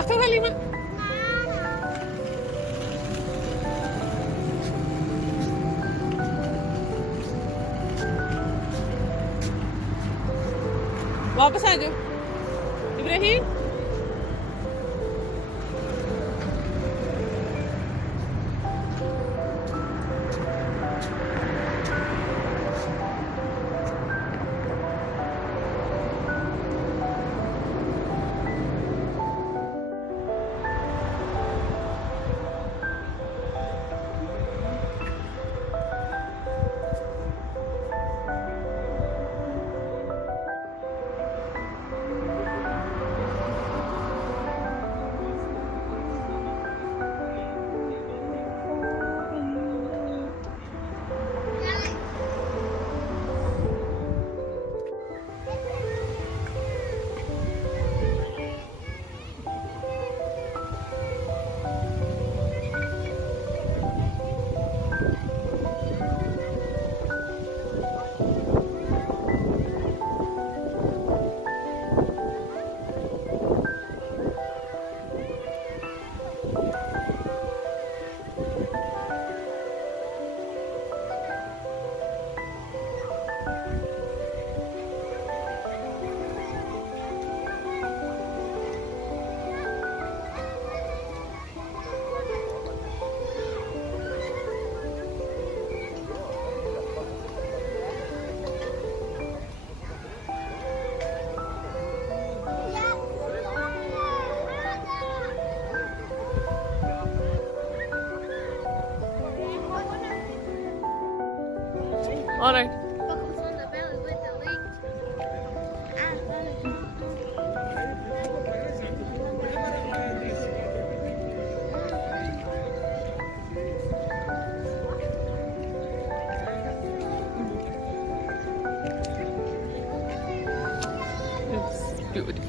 Masuk kali, Mak. वापस आ जाओ Ibrahim. All right. Focus on the belly with the link. It's beautiful.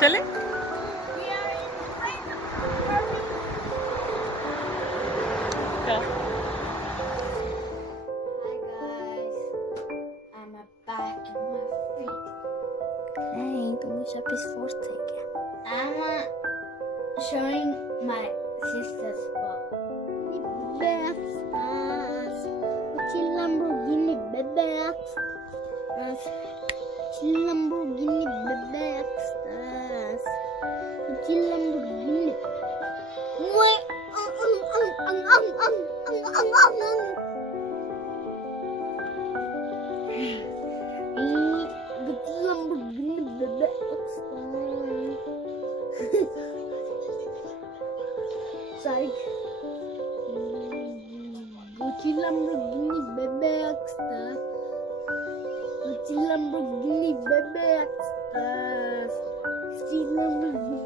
चले क्या Hi guys, I'm back in my feet. Nee, du musst etwas vorzeigen. I'm showing my sister's spot. Bebas, Gucci Lamborghini bebas, Gucci Lamborghini bebas, Gucci Lamborghini. Wait, Gucci Lamborghini bebas. Sorry. Gucci Lamborghini bebek star. Gucci Lamborghini bebek star. Gucci Lamborghini.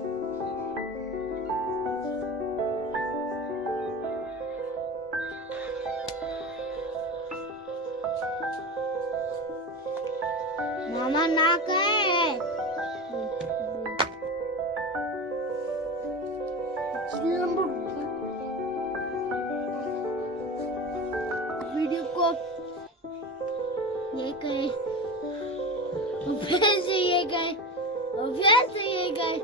Mama nak hai. Gucci Lamborghini. Video को ये करें, फिर से ये करें, और फिर से ये करें।